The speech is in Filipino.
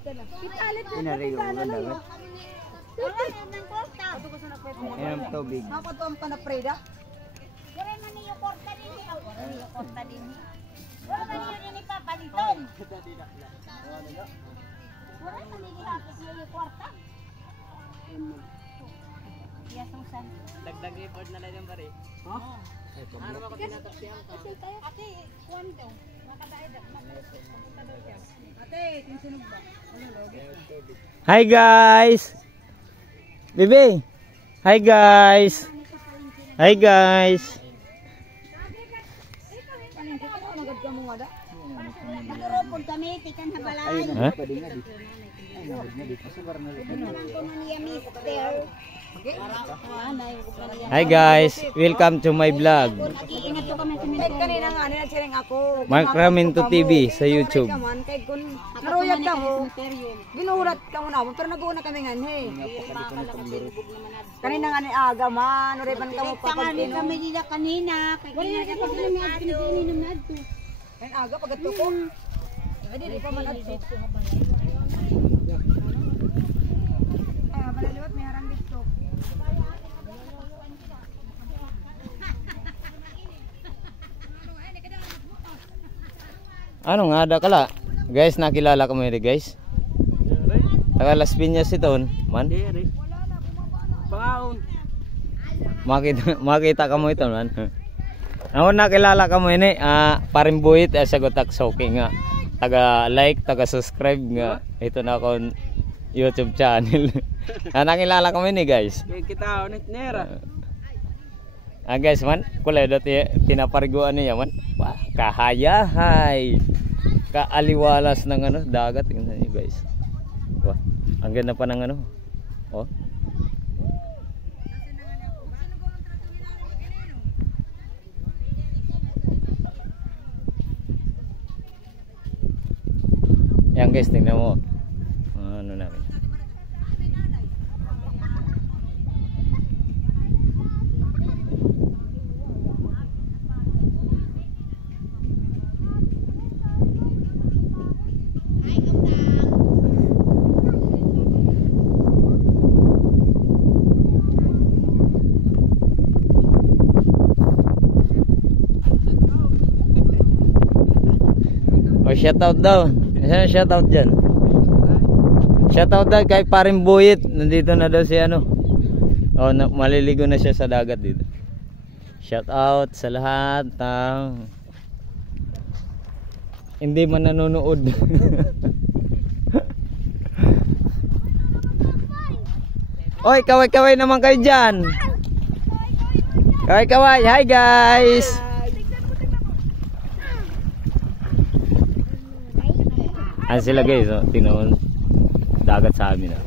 Inari yung dagat. Ayan ang tubig. Ako to ang panapreda. Wala man niyo korta din. Niyo korta din. Wala man niyo ni papaliton. Wala man niyo hapos niyo korta. Iya susan. Dagdag effort na lang yung bari. Ha? Ano ba ko tinatapsiyan ko? Ate, kuwan daw. Makadaedak na papunta daw siya. Ate, tinsunog ba? Hi guys. Bibi. Hi guys. Hi guys. Magad ka mo nga da. Magurupon kami, tikan habalay. Ha? Naman ko man niya mister. Hi guys. Welcome to my vlog. Nag-iingat to kami sa Kahit kanina nga, ninachiring ako. Mark Raminto TV sa YouTube. Kahit kung naruyag ka mo, ginurat ka mo na. Pero nag-uuna kami nga, hey. Kanina nga ni aga man, nuripan ka mo Tangali papagpino. kami nila kanina. Kaya kaya pag kami ininom na ito. Ngayon aga, pagkat ko. Hindi, di pa man adto. Ay, balaliwat, may harang dito. Ano nga ada kala? Guys, nakilala ka mo rin guys. Taga Las Piñas ito man. Dere. Baon. Makita ka mo ito man. Ako nakilala ka mo ini, parimbuhit sagotak soki nga. Taga like, taga subscribe nga. Ito na akong YouTube channel. Nakilala ka mo ini guys. Kita ulit nera. Guys man, kulay dati tinapariguan niya man. Wah, kahayahay. Kaaliwalas ng ano, dagat tingnan niyo guys. Wah, ang ganda pa ng ano. Oh. Yan guys, tingnan mo. Ano namin. Oh, shoutout daw. Shoutout dyan. Shoutout daw kay Paring Buyit. Nandito na daw si ano. Oh, maliligo na siya sa dagat dito. Shoutout sa lahat ng hindi man nanonood. Oy, kaway-kaway naman kayo dyan. Kaway-kaway. Hi guys. Ayan sila guys, oh. Tingnan mo dagat sa amin. Oh.